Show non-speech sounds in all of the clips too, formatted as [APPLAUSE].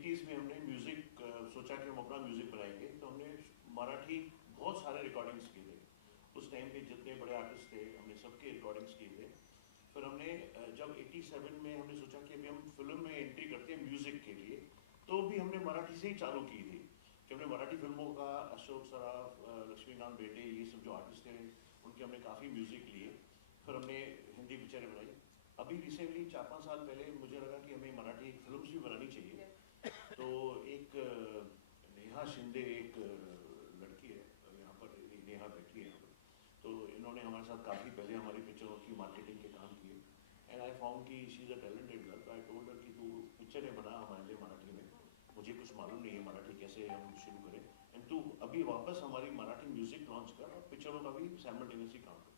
Eighties में हमने music सोचा कि हम अपना म्यूज़िक बनाएँगे तो हमने मराठी बहुत सारे रिकॉर्डिंग्स किए। थे उस टाइम पे जितने बड़े आर्टिस्ट थे, हमने सबके रिकॉर्डिंग्स किए। थे फिर हमने जब 87 में हमने सोचा कि अभी हम फ़िल्म में एंट्री करते हैं म्यूज़िक के लिए तो भी हमने मराठी से ही चालू की थी। कि हमने मराठी फ़िल्मों का, अशोक सराफ लक्ष्मीकांत बेटे, ये सब जो आर्टिस्ट थे, उनके हमने काफ़ी म्यूज़िक लिए। फिर हमने हिंदी पिक्चरें बनाई। अभी रिसेंटली चार पाँच साल पहले, मुझे लगा कि हमें मराठी फ़िल्म भी बनानी चाहिए तो एक अ, नेहा शिंदे एक लड़की है यहाँ पर नेहा बैठी है यहाँ तो इन्होंने हमारे साथ काफ़ी पहले हमारी पिक्चरों की मार्केटिंग के काम किए। एंड आई फाउंड कि she is a talented girl I told कि तू पिक्चरें बना हमारे लिए मराठी में। मुझे कुछ मालूम नहीं है मराठी कैसे हम शुरू करें। एंड तू अभी वापस हमारी मराठी म्यूज़िक लॉन्च कर और पिक्चरों का भी सैमल्टेनियसली काम कर।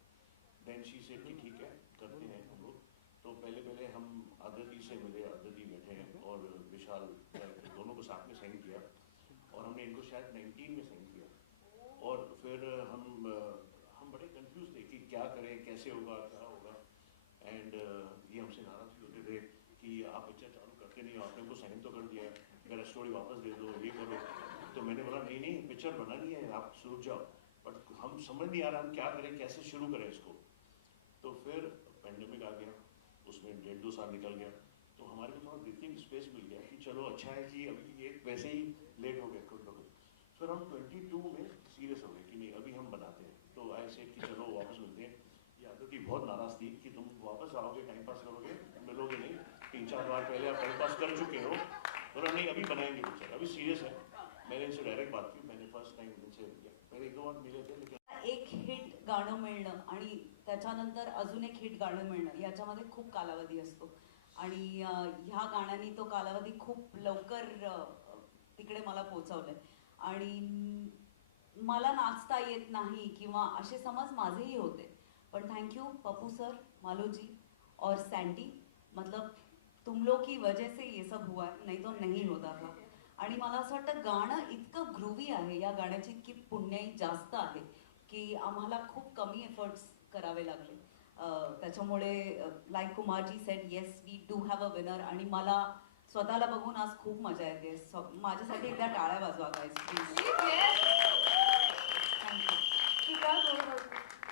देन शी से कि ठीक है, करते हैं हम लोग। तो पहले पहले हम आदती से मिले, आदती बैठे हैं और विशाल दोनों को साथ में साइन किया और हमने इनको 19 में साइन किया और फिर हम हम बड़े कंफ्यूज थे कि क्या करें, कैसे होगा, क्या होगा। एंड ये हमसे नाराज़ भी होते थे कि आप पिक्चर चालू करते नहीं, आपने उनको साइन तो कर दिया मेरा स्टोरी वापस दे दो, ये करो। तो मैंने बोला, नहीं नहीं पिक्चर बनानी है, आप शुरू जाओ। बट हम समझ नहीं आ रहा, हम क्या करें, कैसे शुरू करें इसको? तो फिर पेंडेमिक आ गया, उसमें डेढ़ दो साल निकल गया। तो हमारे को थोड़ा ब्रीथिंग स्पेस मिल गया कि चलो अच्छा है कि अभी ये वैसे ही लेट हो गया कुछ ना फिर हम 22 में सीरियस हो गए कि नहीं अभी हम बनाते हैं तो ऐसे कि चलो वापस मिलते हैं ये आदत ही बहुत नाराज थी कि तुम वापस आओगे टाइम पास करोगे मिलोगे नहीं तीन चार बार पहले आप टाइम पास कर चुके हो बोला नहीं अभी बनाएंगे पिक्चर अभी सीरियस है मैंने इनसे डायरेक्ट बात की मैंने फर्स्ट टाइम इनसे पहले एक दो बार मिले थे लेकिन एक हिट गाणं मिळणं आणि त्याच्यानंतर अजून एक हिट गाणं मिळणं याच्यामध्ये खूप कालावधी असतो. आणि ह्या गाण्याने तो कालावधी खूप लवकर तिकडे मला पोहोचवलंय. आणि मला नाचता येत नाही किंवा असे समज माझेही होते. पण थँक्यू पप्पू सर मालोजी और सँटी मतलब तुम लोग की वजह से ये सब हुआ है नाही तो नाही होता था. आणि मला असं वाटतं गाणं इतकं ग्रुवी आहे या गाण्याची इतकी पुण्याई जास्त आहे की आम्हाला खूप कमी एफर्ट्स करावे लागले. त्याच्यामुळे like Kumarji set yes we do have a winner आणि मला स्वतःला बघून आज खूप मजा येते. माझ्यासाठी एकदा टाळ्या वाजवा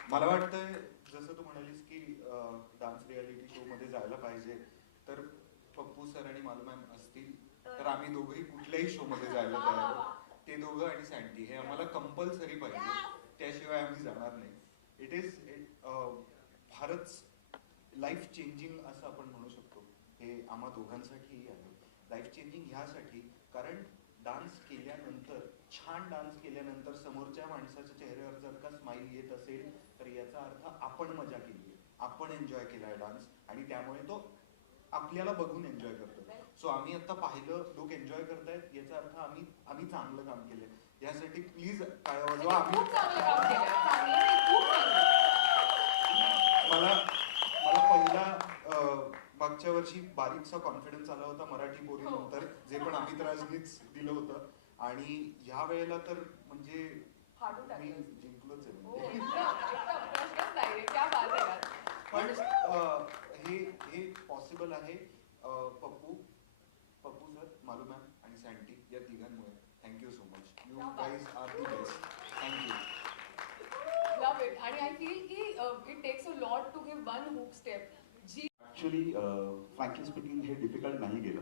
मला वाटतंय जसं तू म्हणालीस की डान्स रियालिटी शो मध्ये जायला पाहिजे तर पप्पू सर आणि मालू मॅम असतील तर आम्ही दोघंही कुठल्याही शो मध्ये जायला तयार आहोत. ते दोघं आणि सँटी हे आम्हाला कंपल्सरी पाहिजे. त्याशिवाय आम्ही जाणार नाही. इट इज फारच लाईफ चेंजिंग असं आपण म्हणू शकतो. हे आम्हा दोघांसाठीही आहे. लाईफ चेंजिंग ह्यासाठी कारण डान्स केल्यानंतर छान डान्स केल्यानंतर समोरच्या माणसाच्या चेहऱ्यावर जर का स्माईल येत असेल तर याचा अर्थ आपण मजा केली आपण एन्जॉय केलाय डान्स आणि त्यामुळे तो आपल्याला बघून एन्जॉय करतो. सो आम्ही आता पाहिलं लोक एन्जॉय करतायत याचा अर्थ आम्ही आम्ही चांगलं काम केलंय. यासाठी प्लीज काय वाजवा आम्ही खूप चांगलं काम केलं चांगलं नाही, खूप चांगलं मला मला पहिला अं, मागच्या वर्षी बारीकसा कॉन्फिडन्स आला होता मराठी बोली नंतर जे पण अमित राजनीच दिलं होतं. आणि ह्या वेळेला तर म्हणजे मी. जिंकलोच आहे हो, म्हणजे. यार. पण हे हे पॉसिबल आहे. पप्पू पप्पू सर मालू मॅम आणि सँटी या तिघांमुळे. Thank you so much you guys are the best thank you it. आणि आय फील की it takes a lot to give one hook step actually frankly speaking हे डिफिकल्ट नाही गेलं.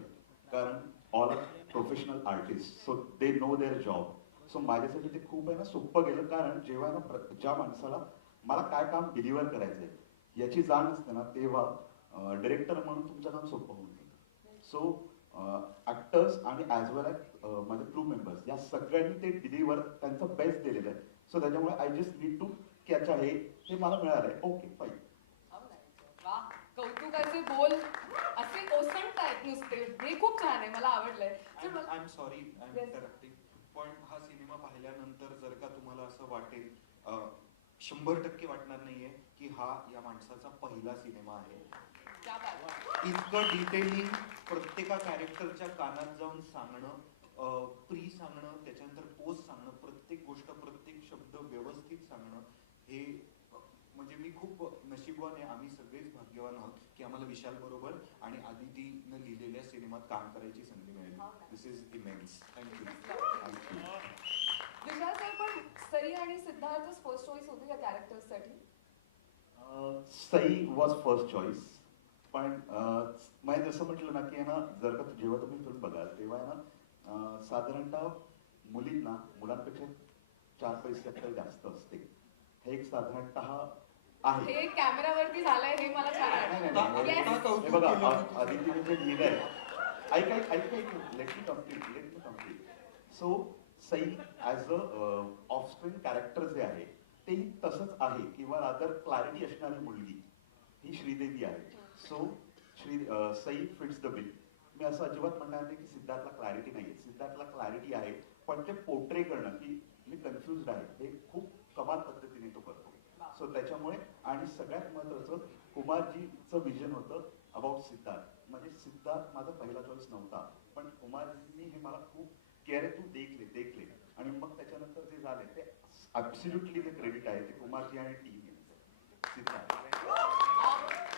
कारण all are professional artist so they know their job so माझ्यासाठी ते खूप आहे ना सोपं गेलं कारण जेव्हा ना ज्या माणसाला मला काय काम डिलिव्हर करायचं आहे याची जाण असते ना तेव्हा डिरेक्टर म्हणून तुमचं काम सोपं होऊन जातं. सो ॲक्टर्स आणि ॲज वेल ॲज माझे क्रू मेंबर्स या सगळ्यांनी ते डिलिव्हर त्यांचं बेस्ट दिलेलं आहे. सो त्याच्यामुळे आय जस्ट नीड टू की अच्छा हे हे मला मिळालं आहे ओके फाईन कौतुकाचे बोल। असे ओसंडतायत नुसते. हे खूप छान आहे मला आवडलंय. I am sorry I am. Interrupting पण हा सिनेमा पाहिल्यानंतर जर का तुम्हाला असं वाटेल शंभर टक्के वाटणार नाहीये की हा या माणसाचा पहिला सिनेमा आहे. इतकं डिटेलिंग प्रत्येका कॅरेक्टरच्या कानात जाऊन सांगणं प्री सांगणं त्याच्यानंतर पोस्ट सांगणं प्रत्येक गोष्ट प्रत्येक शब्द व्यवस्थित सांगणं हे म्हणजे मी खूप नशीबवान आहे. आम्ही सगळेच भाग्यवान आहोत. की आम्हाला विशाल बरोबर आणि आदितीनं लिहिलेल्या सिनेमात काम करायची संधी मिळाली. This is immense thank you thank you Vishal sir पण सई आणि सिद्धार्थच फर्स्ट चॉईस होते या कॅरेक्टर्ससाठी सई वॉज फर्स्ट चॉईस पण अं, म्हणजे जसं म्हटलं ना की ना जर का जेव्हा तुम्ही फिल्म बघाल तेव्हा ना साधारणतः मुलींना मुलांपेक्षा चार पैसे जास्त असते. हे एक साधारणतः आहे. हे कॅमेरावरती झालंय हे मला छान नाही, नाही, वाटतं. नाही. Yes. आता कौतुक हे बघा जे लिहिलंय. ऐक ऐक ऐक ऐक. Let me complete let me complete so Sai as a offspring character जे आहे तेही तसंच आहे किंवा रादर क्लॅरिटी असणारी मुलगी. ही श्रीदेवी आहे. So Shri uh, Sai fits the bill मी असं अजिबात म्हणणार नाही की सिद्धार्थला क्लॅरिटी नाही सिद्धार्थला क्लॅरिटी आहे पण ते पोर्ट्रे करणं की मी कन्फ्युज आहे. हे खूप कमाल पद्धतीने तो करतो. सो त्याच्यामुळे आणि सगळ्यात महत्वाचं कुमारजीचं विजन होतं अबाउट सिद्धार्थ. म्हणजे सिद्धार्थ माझा पहिला चॉईस नव्हता. पण कुमारजींनी हे मला खूप केअर तू देखले देखले. आणि मग त्याच्यानंतर जे झाले ते ऍब्सल्युटली ते क्रेडिट आहे ते कुमारजी आणि टीम सिद्धार्थ.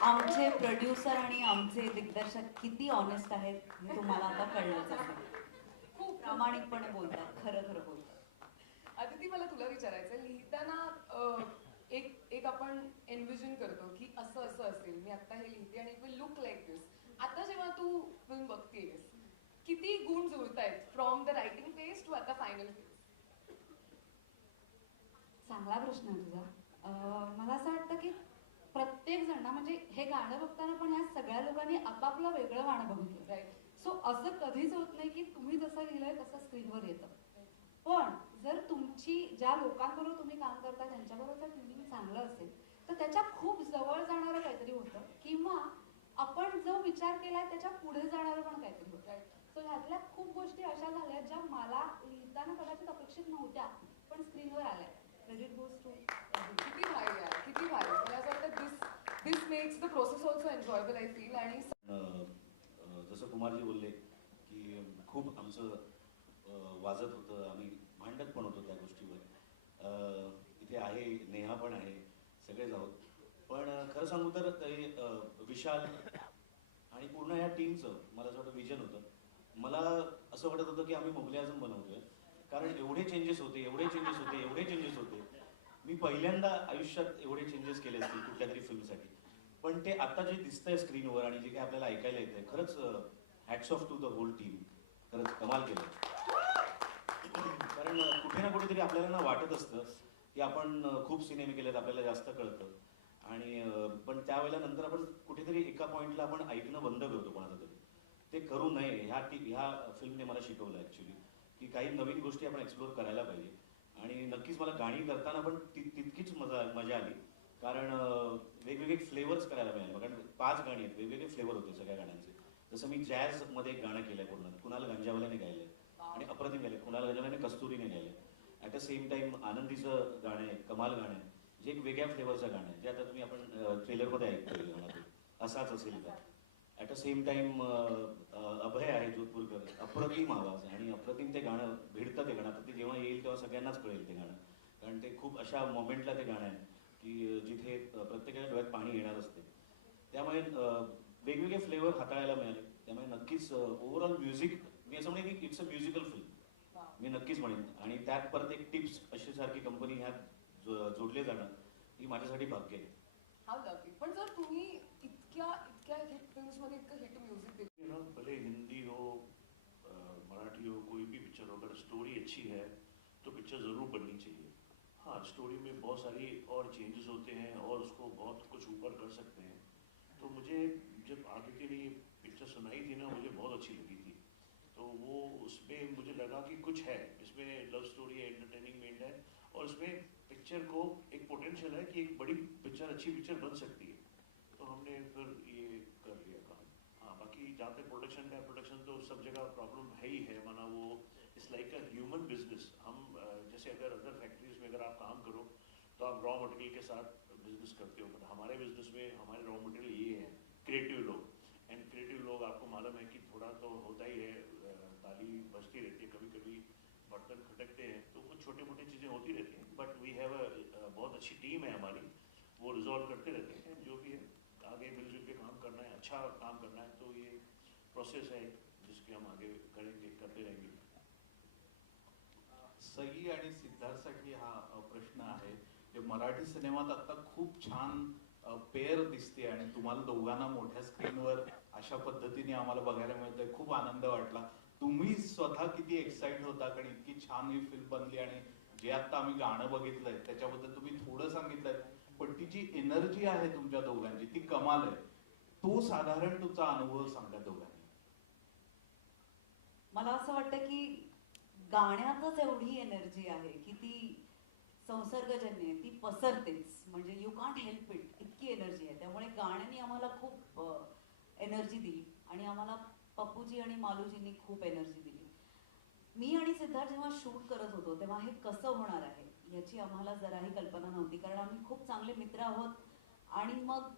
आमचे प्रोड्युसर आणि आमचे दिग्दर्शक किती ऑनेस्ट आहेत हे तुम्हाला आता कळलंच असेल. खूप प्रामाणिकपणे बोलतात खरं खरं बोलतात. अदिती मला तुला विचारायचं लिहिताना एक एक आपण एनविजन करतो की असं असं असेल मी आता हे लिहिते आणि it will look like this आता जेव्हा तू फिल्म बघतेस किती गुण जुळतायत from the writing phase to आता फायनल फेज चांगला प्रश्न आहे तुझा. मला असं वाटतं की प्रत्येक जण ना म्हणजे हे गाणं बघताना पण ह्या सगळ्या लोकांनी आपापलं वेगळं गाणं बघितलं. राईट सो असं कधीच होत नाही की तुम्ही जसं लिहिलंय तसं स्क्रीनवर येतं. पण जर तुमची ज्या लोकांबरोबर तुम्ही काम करता त्यांच्याबरोबर जर ट्युनिंग चांगलं असेल. तर त्याच्या खूप जवळ जाणारं काहीतरी होतं. किंवा आपण जो विचार केलाय त्याच्या पुढे जाणारं पण काहीतरी होतं. सो ह्यातल्या खूप गोष्टी अशा झाल्या ज्या मला लिहिताना कदाचित अपेक्षित नव्हत्या पण स्क्रीनवर आल्या. क्रेडिट गोज टू किती भारी आहे किती भारी. मला असं वाटतं this this makes the process also enjoyable I feel आणि जसं कुमारजी बोलले की खूप आमचं वाजत होतं आम्ही नाटक पण होतं त्या गोष्टीवर. इथे आहे नेहा पण आहे सगळेच आहोत. पण खरं सांगू तर ते विशाल आणि पूर्ण ह्या टीमचं मला असं वाटतं विजन होतं. मला असं वाटत होतं की आम्ही मोगले आझम बनवतोय कारण एवढे चेंजेस होते एवढे चेंजेस होते एवढे चेंजेस होते. मी पहिल्यांदा आयुष्यात एवढे चेंजेस केले असतील कुठल्या तरी फिल्मसाठी पण ते आता जे दिसतंय स्क्रीनवर आणि जे काही आपल्याला ऐकायला येतंय खरंच hats off to the whole team खरंच कमाल केलं. कारण कुठे ना कुठेतरी आपल्याला ना वाटत असतं की आपण खूप सिनेमे केलेत आपल्याला जास्त कळतं. आणि पण त्यावेळेला नंतर आपण कुठेतरी एका पॉईंटला आपण ऐकणं बंद करतो कोणाचं तरी. ते करू नये. ह्या टी ह्या फिल्मने मला शिकवलं ॲक्च्युली की काही नवीन गोष्टी आपण एक्सप्लोर करायला पाहिजे. आणि नक्कीच मला गाणी करताना पण ति तितकीच मजा मजा आली. कारण वेगवेगळे फ्लेवर्स करायला मिळाले. कारण पाच गाणी आहेत. वेगवेगळे फ्लेवर होते सगळ्या गाण्यांचे. जसं मी जॅझमध्ये एक गाणं केलंय पूर्ण. कुणाल गंजावाल्याने गायलंय. आणि अप्रतिम गायले. कुणाल गंजावाल्याने कस्तुरीने गेले ॲट द सेम टाइम आनंदीचं गाणं आहे कमाल गाणं आहे. जे एक वेगळ्या फ्लेवरचं गाणं आहे. जे आता तुम्ही आपण ट्रेलरमध्ये ऐकतोय असाच असेल का at a same time Abhay आहे जोधपूरकर. अप्रतिम आवाज आणि अप्रतिम ते गाणं भिडतं ते गाणं. आता ते जेव्हा येईल तेव्हा सगळ्यांनाच कळेल ते गाणं. कारण ते खूप अशा मोमेंटला ते गाणं आहे की जिथे प्रत्येकाच्या डोळ्यात पाणी येणार असते. त्यामुळे वेगवेगळे फ्लेवर हाताळायला मिळाले. त्यामुळे नक्कीच ओव्हरऑल म्युझिक मी असं म्हणेन की इट्स अ म्युझिकल फ़िल्म मी नक्कीच म्हणेन. आणि त्यात परत एक टिप्स अशी सारखी कंपनी ह्यात जोडले जाणं ही माझ्यासाठी भाग्य आहे. पण जर तुम्ही इतक्या इतक्या हिट फिल्म्स मध्ये इतकं हिट know, भले हिंदी हो मराठी हो कोई भी पिक्चर हो अगर स्टोरी अच्छी है तो पिक्चर ज़रूर बननी चाहिए। हाँ स्टोरी में बहुत सारी और चेंजेस होते हैं और उसको बहुत कुछ ऊपर कर सकते हैं। तो मुझे जब आदित्य ने ये पिक्चर सुनाई थी ना मुझे बहुत अच्छी लगी। वो उसमें मुझे लगा कि कुछ है। इसमें लव स्टोरी है एंटरटेनिंग है और उसमें पिक्चर को एक पोटेंशियल है कि एक बड़ी पिक्चर अच्छी पिक्चर बन सकती है। तो हमने फिर ये कर लिया काम। हाँ बाकी जहाँ तक प्रोडक्शन का प्रोडक्शन तो सब जगह प्रॉब्लम है ही है। माना वो it's like a human business हम जैसे अगर अदर फैक्ट्रीज में अगर आप काम करो तो आप रॉ मटेरियल के साथ बिज़नेस करते हो। बट हमारे बिज़नेस में हमारे रॉ मटेरियल ये है क्रिएटिव लोग। एंड क्रिएटिव लोग आपको मालूम है कि थोड़ा तो होता ही है। ताली बजती रहती है कभी कभी बर्तन खटकते हैं तो कुछ छोटी मोटी चीज़ें होती रहती हैं बट वी हैव अ बहुत अच्छी टीम है हमारी, वो रिजॉल्व करते रहते हैं, जो भी है आगे मिलजुल के काम करना है अच्छा काम करना है तो ये प्रोसेस है जिसके हम आगे करेंगे, करते रहेंगे। सई आणि सिद्धार्थसाठी हा प्रश्न आहे मराठी सिनेमात आता खूप छान पेअर दिसते आणि तुम्हाला दोघांना मोठ्या स्क्रीनवर अशा पद्धतीने आम्हाला बघायला मिळतंय, खूप आनंद वाटला. तुम्ही स्वतः किती एक्साइट होता कारण इतकी छान ही फिल्म बनली आणि जे आता आम्ही गाणं बघितलंय त्याच्याबद्दल तुम्ही थोडं सांगितलंय पण ती जी एनर्जी आहे तुमच्या दोघांची ती कमाल आहे. तो साधारण तुमचा अनुभव सांगा दोघांनी. मला असं वाटतं की गाण्यातच एवढी एनर्जी आहे की ती संसर्गजन्य आहे ती पसरतेच. म्हणजे यू कांट हेल्प इट इतकी एनर्जी आहे. त्यामुळे गाण्याने आम्हाला खूप एनर्जी दिली आणि आम्हाला पप्पूजी आणि मालूजींनी खूप एनर्जी दिली. मी आणि सिद्धार्थ जेव्हा शूट करत होतो तेव्हा हे कसं होणार आहे याची आम्हाला जराही कल्पना नव्हती कारण आम्ही खूप चांगले मित्र आहोत आणि मग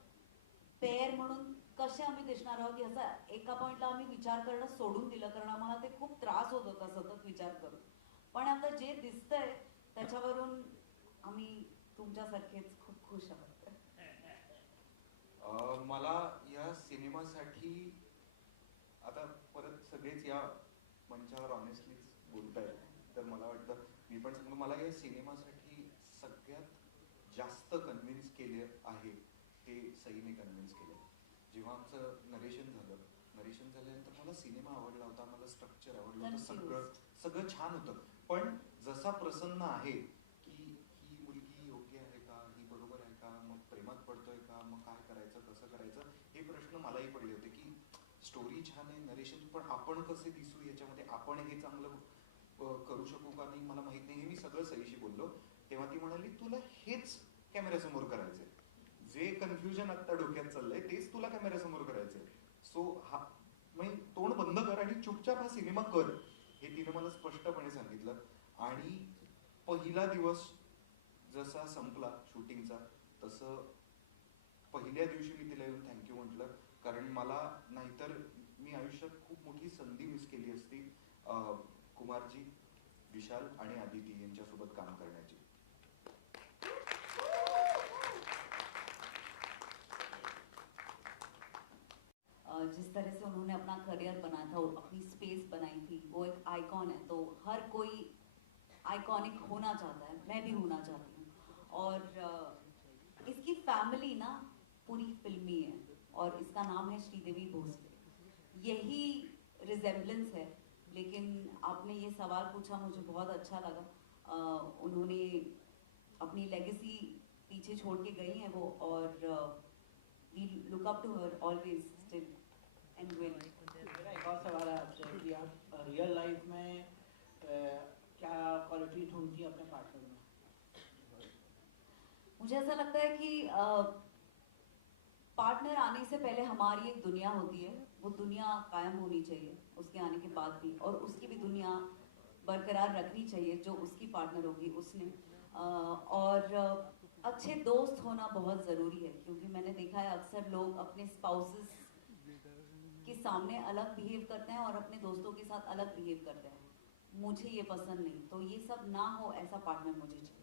पेअर म्हणून कसे आम्ही दिसणार आहोत याचा एका पॉइंटला आम्ही विचार करणं सोडून दिलं कारण आम्हाला ते खूप त्रास होत होता सतत विचार करून. पण आता जे दिसतंय त्याच्यावरून आम्ही तुमच्यासारखेच खूप खुश आहोत. मला या सिनेमासाठी आता परत सगळेच या मंचावर ऑनेस्टलीच बोलतायत. तर मला वाटतं मी पण सांगतो मला या सिनेमासाठी सगळ्यात जास्त कन्व्हिन्स केले आहे हे सईने कन्व्हिन्स केलं. जेव्हा आमचं नरेशन झालं नरेशन झाल्यानंतर मला सिनेमा आवडला होता मला स्ट्रक्चर आवडलं होतं. सगळं सगळं छान होतं. पण जसा प्रसन्न आहे की ही मुलगी योग्य आहे का ही बरोबर आहे का मग प्रेमात पडतोय का मग काय करायचं कसं करायचं हे प्रश्न मलाही पडले होते. स्टोरी छान आहे नरेशन. पण आपण कसे दिसू याच्यामध्ये? आपण हे चांगलं करू शकू का नाही मला माहीत नाही. हे मी सगळं सईशी बोललो. तेव्हा ती म्हणाली तुला हेच कॅमेऱ्यासमोर करायचंय. जे कन्फ्युजन आता डोक्यात चाललंय तेच तुला कॅमेऱ्यासमोर करायचंय. सो हा म्हणजे तोंड बंद कर आणि चुपचाप हा सिनेमा कर. हे तिने मला स्पष्टपणे सांगितलं. आणि पहिला दिवस जसा संपला शूटिंगचा तसं पहिल्या दिवशी मी तिला येऊन थँक्यू म्हटलं. कारण मला नाहीतर मी आयुष्यात खूप मोठी संधी मिस केली असती कुमारजी, विशाल आणि आदिती यांच्यासोबत काम करण्याची. जिस तरह से उन्होंने अपना करियर बनाया था अपनी स्पेस बनाई थी, वो एक आइकॉन है तो हर कोई आइकॉनिक होना चाहता है, मैं भी होना चाहती हूँ। और इसकी फैमिली ना पूरी फिल्मी है। और इसका नाम है श्रीदेवी भोसले यही रिजेम्बलेंस है लेकिन आपने ये सवाल पूछा मुझे बहुत अच्छा लगा। अ, उन्होंने अपनी लेगेसी पीछे छोड़ के गई हैं वो और we look up to her always still and will मेरा एक और सवाल है आपसे कि आप रियल लाइफ में अ, क्या क्वालिटी ढूंढती हैं अपने पार्टनर में? मुझे ऐसा लगता है कि पार्टनर आने से पहले हमारी एक दुनिया होती है, वो दुनिया कायम होनी चाहिए, उसके आने के बाद भी, और उसकी भी दुनिया बरकरार रखनी चाहिए, जो उसकी पार्टनर होगी, उसने। और अच्छे दोस्त होना बहुत ज़रूरी है, क्योंकि मैंने देखा है अक्सर लोग अपने स्पाउसेस के सामने अलग बिहेव करते हैं और अपने दोस्तों के साथ अलग बिहेव करते हैं। मुझे ये पसंद नहीं तो ये सब ना हो ऐसा पार्टनर मुझे चाहिए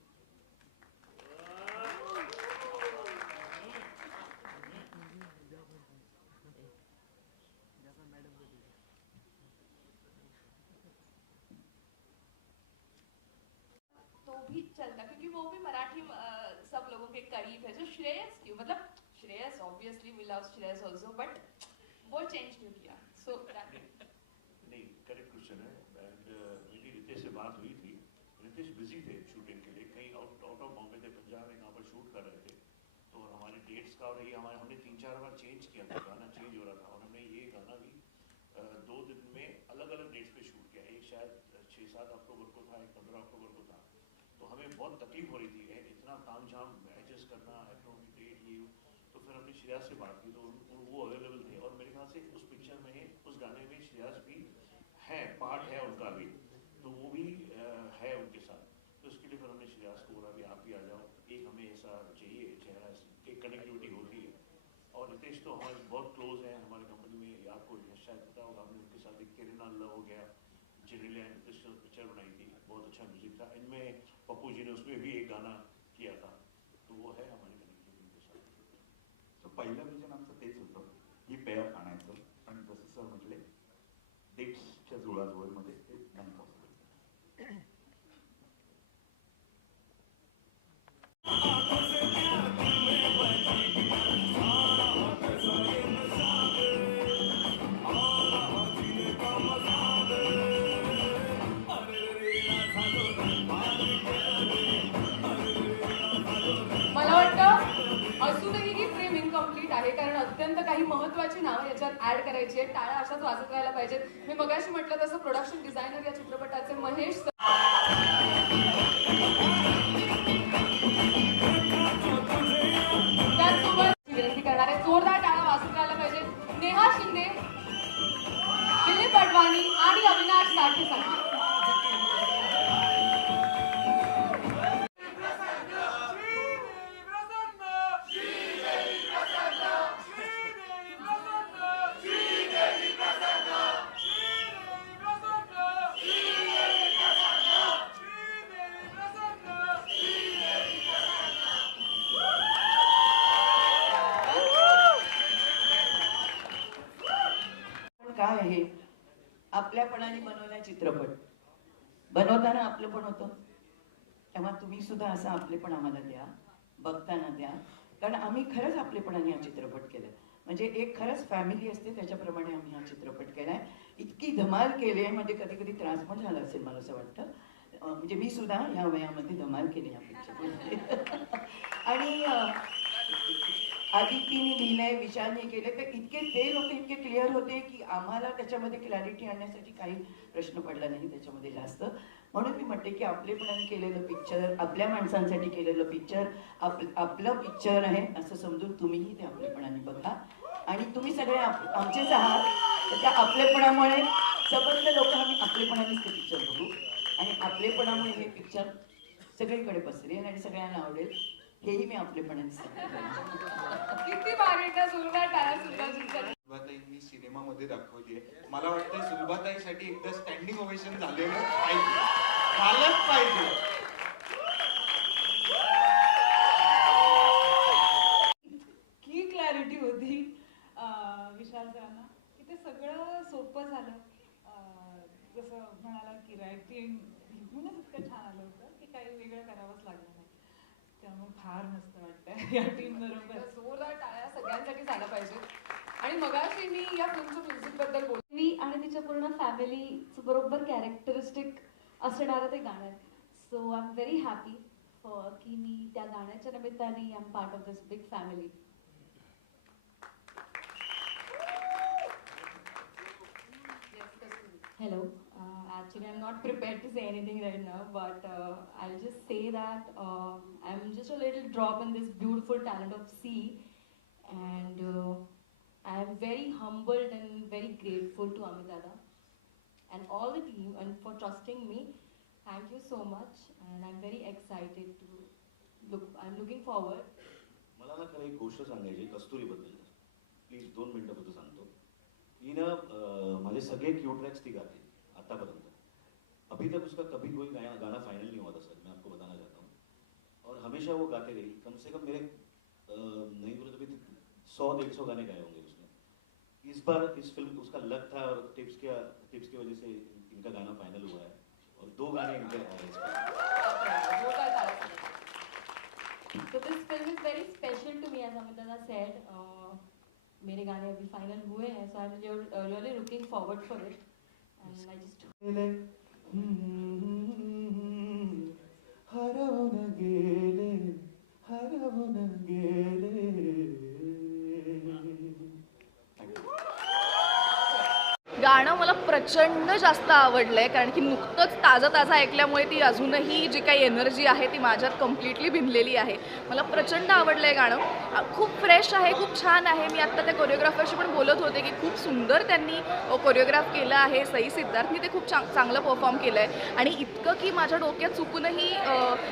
तो भी चलता, क्योंकि वो भी मराठी सब लोगों के करीब है, जो श्रेयस क्यों मतलब Shreyas obviously we love Shreyas also but वो चेंज क्यों किया? सो [LAUGHS] नहीं करेक्ट क्वेश्चन है एंड मेरी रितेश से बात हुई थी, रितेश बिज़ी थे शूटिंग के लिए, कहीं आउट आउट ऑफ़ बॉम्बे थे, पंजाब में, कहाँ पर शूट कर रहे थे तो हमारे डेट्स का और ये हमारे, हमने तीन चार बार चेंज किया था गाना चेंज हो रहा था और हमने ये गाना भी अ, दो दिन में अलग अलग डेट्स पे शूट किया एक शायद छः सात अक्टूबर को था एक पंद्रह अक्टूबर को था तो हमें बहुत तकलीफ़ हो रही थी "ए, इतना ताम झाम एडजस्ट करना डेट ये तो फिर हमने श्रेयास से बात की तो वो अवेलेबल थे और मेरे ख्याल से उस पिक्चर में उस गाने में श्रेयास भी है पार्ट है उनका भी तो वो भी है उनके साथ। तो इसके लिए फिर हमने श्रेयास को बोला भी आप भी आ जाओ एक हमें ऐसा चाहिए चेहरा एक कनेक्टिविटी होती है। और रितेश तो हमारे बहुत क्लोज हैं हमारी कंपनी में आपको शायद पता होगा हमने उनके साथ एक केरिना लव हो गया जेनेलिया पिक्चर बनाई थी बहुत अच्छा म्यूज़िक था। इनमें पप्पू जी ने उसमें भी एक गाना आपल्यापणाने बनवला चित्रपट. बनवताना आपलं पण होतं. तेव्हा तुम्ही सुद्धा असं आपलेपण आम्हाला द्या. बघताना द्या. कारण आम्ही खरंच आपलेपणाने हा चित्रपट केला म्हणजे एक खरंच फॅमिली असते त्याच्याप्रमाणे आम्ही हा चित्रपट केलाय. इतकी धमाल केली आहे. म्हणजे कधी कधी त्रास पण झाला असेल मला असं वाटतं. म्हणजे मी सुद्धा या वयामध्ये धमाल केली या पिक्चरमध्ये [LAUGHS] आणि आदितीने लिहिलंय विशालने केले तर इतके ते लोक इतके क्लिअर होते की आम्हाला त्याच्यामध्ये क्लॅरिटी आणण्यासाठी काही प्रश्न पडला नाही त्याच्यामध्ये जास्त. म्हणून मी म्हणते की आपलेपणाने केलेलं पिक्चर आपल्या माणसांसाठी केलेलं पिक्चर आप आपलं पिक्चर आहे असं समजून तुम्हीही ते आपलेपणाने बघा. आणि तुम्ही सगळे आमचेच आहात. त्या आपलेपणामुळे सबंध लोक आम्ही आपलेपणानेच ते पिक्चर बघू. आणि आपलेपणामुळे हे पिक्चर सगळीकडे पसरेल आणि सगळ्यांना आवडेल. हेही मी आपलेपणाने किती त्या जोरदार टाळ्या सुद्धा जिंकत सुलभाताईंनी सिनेमामध्ये दाखवली आहे. मला वाटतं सुलभाताईसाठी एकदा स्टँडिंग ओवेशन झालेलं पाहिजे. झालंच पाहिजे. की क्लॅरिटी होती विशाल सरांना? की ते सगळं सोपं झालं. अं, जसं म्हणाला की रायटिंग म्हणूनच इतकं छान आलं होतं की काही वेगळं करावंच लागलं. त्यामुळे फार मस्त वाटतंय. [LAUGHS] या टीम बरोबर. जोरदार टाळ्या सगळ्यांसाठी झाल्या पाहिजेत आणि मगाशी मी या फिल्मच्या म्युझिकबद्दल बोल मी आणि तिच्या पूर्ण फॅमिलीचं बरोबर कॅरेक्टरिस्टिक असणारं ते गाणं आहे. So I am very happy की मी त्या गाण्याच्या निमित्ताने I am part of this big family Hello. Uh, actually, I'm not prepared [LAUGHS] to say anything right now, but uh, I'll just say that uh, I'm just a little drop in this beautiful talent of sea, and uh, I'm very humbled and very grateful to Amitada and all the team and for trusting me. Thank you so much, and I'm very excited to look. I'm looking forward मला ना खरं एक गोष्ट सांगायची कस्तुरीबद्दल please दोन मिनटं फक्त सांगतो ही ना अं, माझे सगळे क्यू ट्रॅक्स ती गाते आतापर्यंत अभी तक उसका कभी कोई गाना गाना फाइनल नहीं हुआ था सर मैं आपको बताना चाहता हूँ और हमेशा वो गाते रही कम से कम मेरे नहीं बोले तो भी सौ डेढ़ सौ गाने गाए होंगे उसने इस बार इस फ़िल्म उसका लक था और टिप्स के टिप्स की वजह से इनका गाना फाइनल हुआ है और दो गाने इनके आए हैं इस बार। जोरदार टाळ्या सगळ्यांसाठी. So this film is very special to me, as Amitabha said. Uh, मेरे गाने अभी फाइनल हुए हैं, so I'm really, really looking forward for it. And I just हरवून गेले हरवून गेले गाणं मला प्रचंड जास्त आवडलं आहे कारण की नुकतंच ताजं ताजं ऐकल्यामुळे ती अजूनही जी काही एनर्जी आहे ती माझ्यात कम्प्लिटली भिनलेली आहे. मला प्रचंड आवडलं आहे गाणं खूप फ्रेश आहे खूप छान आहे. मी आत्ता त्या कोरिओग्राफरशी पण बोलत होते की खूप सुंदर त्यांनी कोरिओग्राफ केलं आहे. सई सिद्धार्थनी ते खूप चांग चांगलं परफॉर्म केलं आहे आणि इतकं की माझ्या डोक्यात चुकूनही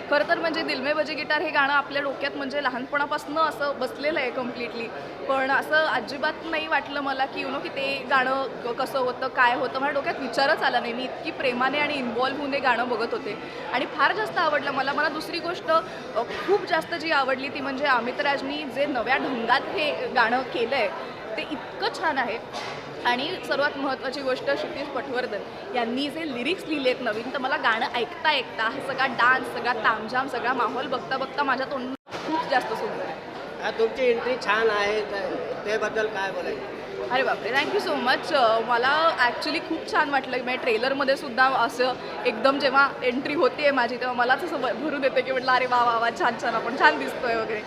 खरं तर म्हणजे दिलमे बजे गिटार हे गाणं आपल्या डोक्यात म्हणजे लहानपणापासून असं बसलेलं आहे कम्प्लिटली पण असं अजिबात नाही वाटलं मला की यु नो की ते गाणं क- कसं होतं काय होतं मला डोक्यात विचारच आला नाही. मी इतकी प्रेमाने आणि इन्वॉल्व होऊन हे गाणं बघत होते. आणि फार जास्त आवडलं मला. मला दुसरी गोष्ट खूप जास्त जी आवडली ती म्हणजे अमित राजनी जे नव्या ढंगात हे गाणं केलं आहे ते इतकं छान आहे. आणि सर्वात महत्त्वाची गोष्ट क्षितिज पटवर्धन यांनी जे लिरिक्स लिहिले आहेत नवीन तर मला गाणं ऐकता ऐकता हा सगळा डान्स सगळा तामझाम सगळा माहोल बघता बघता माझ्या तोंड खूप जास्त सुंदर आहे तुमची एंट्री छान आहे. त्याबद्दल काय बोलायचं? अरे बापरे थँक्यू सो मच मला ॲक्च्युली खूप छान वाटलं. म्हणजे ट्रेलरमध्ये सुद्धा असं एकदम जेव्हा एंट्री होते माझी तेव्हा मलाच असं भरून येते की म्हटलं अरे वा वा वा छान छान आपण छान दिसतोय वगैरे.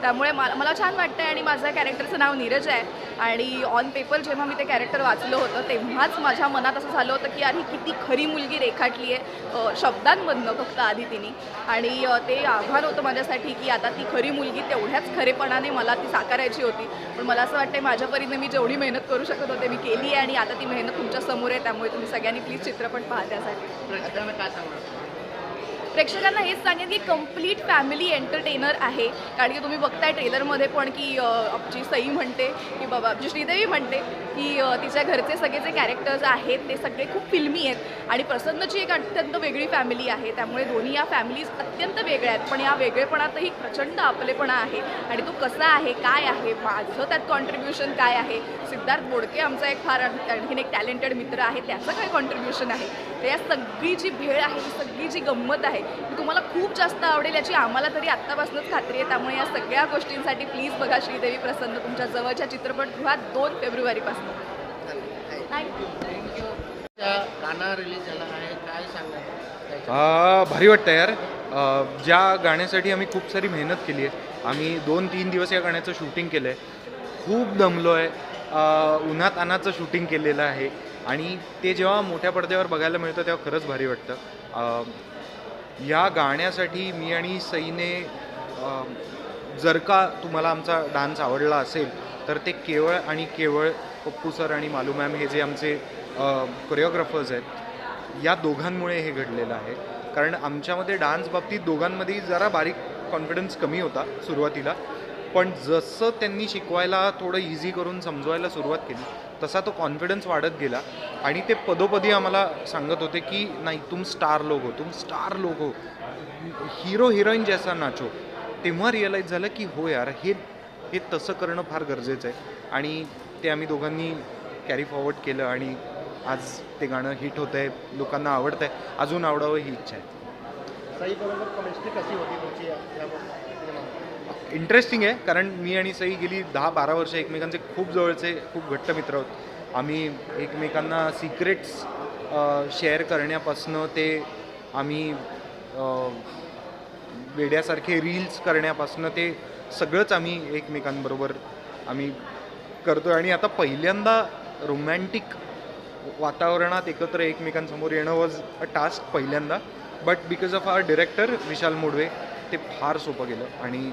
त्यामुळे मला मला छान वाटतं आहे आणि माझ्या कॅरेक्टरचं नाव नीरज आहे. आणि ऑन पेपर जेव्हा मी ते कॅरेक्टर वाचलं होतं तेव्हाच माझ्या मनात असं झालं होतं की अरे किती खरी मुलगी रेखाटली आहे. शब्दांमधनं फक्त आधी तिने. आणि ते आव्हान होतं माझ्यासाठी की आता ती खरी मुलगी तेवढ्याच खरेपणाने मला ती साकारायची होती. पण मला असं वाटतं माझ्या परीने मी जेवढी मेहनत करू शकत होते मी केली आहे आणि आता ती मेहनत तुमच्यासमोर आहे त्यामुळे तुम्ही सगळ्यांनी प्लीज चित्रपट पहा त्यासाठी. प्रेक्षकांना हेच सांगेन की कंप्लीट फॅमिली एंटरटेनर आहे. कारण की तुम्ही बघताय ट्रेलरमध्ये पण की आपची आमची सई म्हणते की बाबा आमची श्रीदेवी म्हणते की तिच्या घरचे सगळे जे कॅरेक्टर्स आहेत ते सगळे खूप फिल्मी आहेत. आणि प्रसन्नची एक अत्यंत वेगळी फॅमिली आहे. त्यामुळे दोन्ही या फॅमिलीज अत्यंत वेगळ्या आहेत. पण या वेगळेपणातही प्रचंड आपलेपणा आहे. आणि तो कसा आहे काय आहे माझं त्यात कॉन्ट्रीब्युशन काय आहे? सिद्धार्थ बोडके आमचा एक फार आणखीन एक टॅलेंटेड मित्र आहे त्याचं काय कॉन्ट्रीब्युशन आहे? तर या सगळी जी भेळ आहे ही सगळी जी गंमत आहे तुम्हाला खूप जास्त आवडेल याची आम्हाला तरी आत्तापासूनच खात्री आहे. त्यामुळे या सगळ्या गोष्टींसाठी प्लीज बघा श्रीदेवी प्रसन्न तुमच्या जवळच्या चित्रपटगृहात दोन फेब्रुवारीपासून. थँक्यू गाणं रिलीज झालं आहे. काय भारी वाटतं यार. ज्या गाण्यासाठी आम्ही खूप सारी मेहनत केली आहे आम्ही दोन तीन दिवस या गाण्याचं शूटिंग केलं आहे खूप दमलो आहे उन्हात अनाचं शूटिंग केलेलं आहे. आणि ते जेव्हा मोठ्या पडद्यावर बघायला मिळतं तेव्हा खरंच भारी वाटतं. ह्या या गाण्यासाठी मी आणि सईने जर का तुम्हाला आमचा डान्स आवडला असेल तर ते केवळ आणि केवळ पप्पू सर आणि मालू मॅम हे जे आमचे कोरिओग्राफर्स आहेत या दोघांमुळे हे घडलेलं आहे. कारण आमच्यामध्ये डान्स बाबतीत दोघांमध्येही जरा बारीक कॉन्फिडन्स कमी होता सुरुवातीला. पण जसं त्यांनी शिकवायला थोडं इझी करून समजवायला सुरुवात केली तसा तो कॉन्फिडन्स वाढत गेला. आणि ते पदोपदी आम्हाला सांगत होते की नाही तुम स्टार लोक हो तुम स्टार लोक हो. हिरो हिरोईन जैसा नाचो. तेव्हा रिअलाईज झालं की हो यार हे हे तसं करणं फार गरजेचं आहे. आणि ते आम्ही दोघांनी कॅरी फॉरवर्ड केलं आणि आज ते गाणं हिट होतं आहे लोकांना आवडतं आहे अजून आवडावं ही इच्छा आहे. इंटरेस्टिंग आहे कारण मी आणि सई गेली दहा बारा वर्ष एकमेकांचे खूप जवळचे खूप घट्ट मित्र आहोत. आम्ही एकमेकांना सिक्रेट्स शेअर करण्यापासनं ते आम्ही वेड्यासारखे रील्स करण्यापासनं ते सगळंच आम्ही एकमेकांबरोबर आम्ही करतो आणि आता पहिल्यांदा रोमॅन्टिक वातावरणात एकत्र एकमेकांसमोर येणं वॉज अ टास्क पहिल्यांदा. But because of our director Vishal Modve ते फार सोपं गेलं. आणि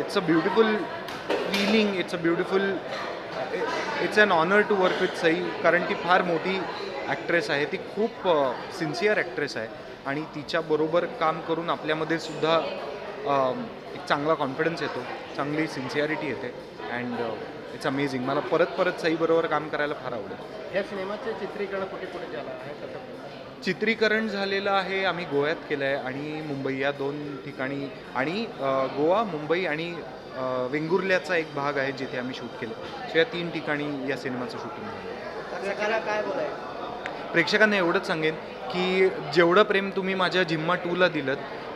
it's a beautiful feeling it's a beautiful it's an honour to work with Sai कारण ती फार मोठी ॲक्ट्रेस आहे. ती खूप सिन्सिअर ॲक्ट्रेस आहे. आणि तिच्याबरोबर काम करून आपल्यामध्ये सुद्धा एक चांगला कॉन्फिडन्स येतो. चांगली सिन्सिअरिटी येते. अँड इट्स अमेझिंग मला परत परत सईबरोबर काम करायला फार आवडेल. या सिनेमाचे चित्रीकरण कुठे कुठे झालं आहे? चित्रीकरण झालेलं आहे आम्ही गोव्यात केलं आहे आणि मुंबई या दोन ठिकाणी आणि गोवा मुंबई आणि वेंगुर्ल्याचा एक भाग आहे जिथे आम्ही शूट केलं. सो या तीन ठिकाणी या सिनेमाचं शूटिंग झालं. प्रेक्षकांना एवढंच सांगेन की जेवढं प्रेम तुम्ही माझ्या जिम्मा टूला दिलं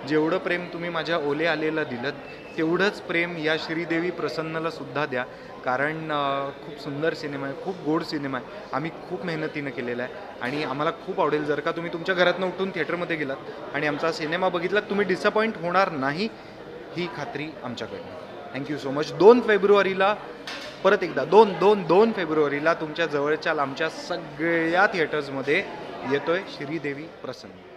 जेवढं प्रेम तुम्ही माझ्या ओले आलेला दिलं तेवढंच प्रेम या श्रीदेवी प्रसन्नला सुद्धा द्या. कारण खूप सुंदर सिनेमा आहे खूप गोड सिनेमा आहे. आम्ही खूप मेहनतीनं केलेला आहे. आणि आम्हाला खूप आवडेल जर का तुम्ही तुमच्या घरातनं उठून थिएटरमध्ये गेलात आणि आमचा सिनेमा बघितलात तुम्ही डिसअपॉइंट होणार नाही ही खात्री आमच्याकडनं. थँक्यू सो मच दोन फेब्रुवारीला परत एकदा दोन दोन दोन फेब्रुवारीला तुमच्या जवळच्या लांबच्या सगळ्या थिएटर्समध्ये येतोय श्रीदेवी प्रसन्न.